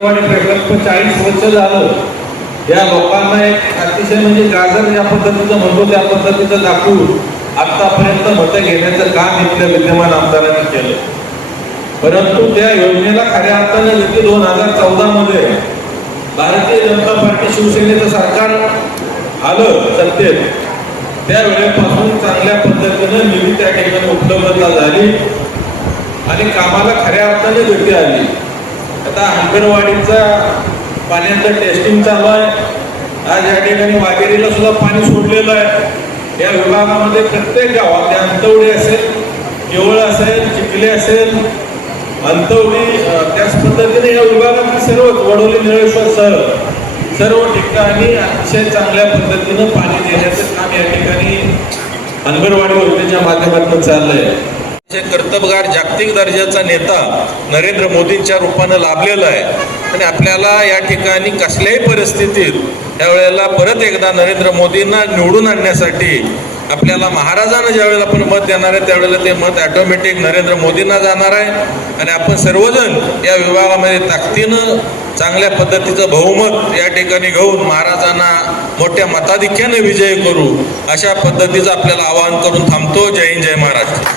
प्रकल्प चाळीस वर्ष झालं. या लोकांना एक अतिशय म्हणजे गाजर या पद्धतीचं म्हणतो त्या पद्धतीचं दाखवून आतापर्यंत मतं घेण्याचं काम इथल्या विद्यमान आमदारांनी केलं. परंतु त्या योजनेला खऱ्या अर्थाने येते दोन हजार चौदा मध्ये भारतीय जनता पार्टी शिवसेनेचं सरकार आलं सत्तेत. त्यावेळेपासून चांगल्या पद्धतीनं निधी त्या ठिकाणी उपलब्धता झाली आणि कामाला खऱ्या अर्थाने गती आली. आता अंगणवाडीचा पाण्याचं टेस्टिंग चालू आहे. आज या ठिकाणी वाघेरीला सुद्धा पाणी सोडलेलं आहे. या विभागामध्ये प्रत्येक गावात त्या अंतवडी असेल केवळ असेल चिखले असेल अंतवडी त्याच पद्धतीने या विभागातील सर्वच वडोली निळेश्वर सह सर्व ठिकाणी अतिशय चांगल्या पद्धतीनं पाणी देण्याचं काम या ठिकाणी अंगणवाडी योजनेच्या माध्यमातून चाललंय. कर्तबगार जागतिक दर्जाचा नेता नरेंद्र मोदींच्या रूपानं लाभलेला आहे. आणि आपल्याला या ठिकाणी कसल्याही परिस्थितीत त्यावेळेला परत एकदा नरेंद्र मोदींना निवडून आणण्यासाठी आपल्याला महाराजांना ज्यावेळेला आपण मत देणार आहे त्यावेळेला ते मत ऑटोमॅटिक नरेंद्र मोदींना जाणार आहे. आणि आपण सर्वजण या विभागामध्ये ताकदीनं चांगल्या पद्धतीचं बहुमत या ठिकाणी घेऊन महाराजांना मोठ्या मताधिक्याने विजय करू अशा पद्धतीचं आपल्याला आवाहन करून थांबतो. जय हिंद जय महाराज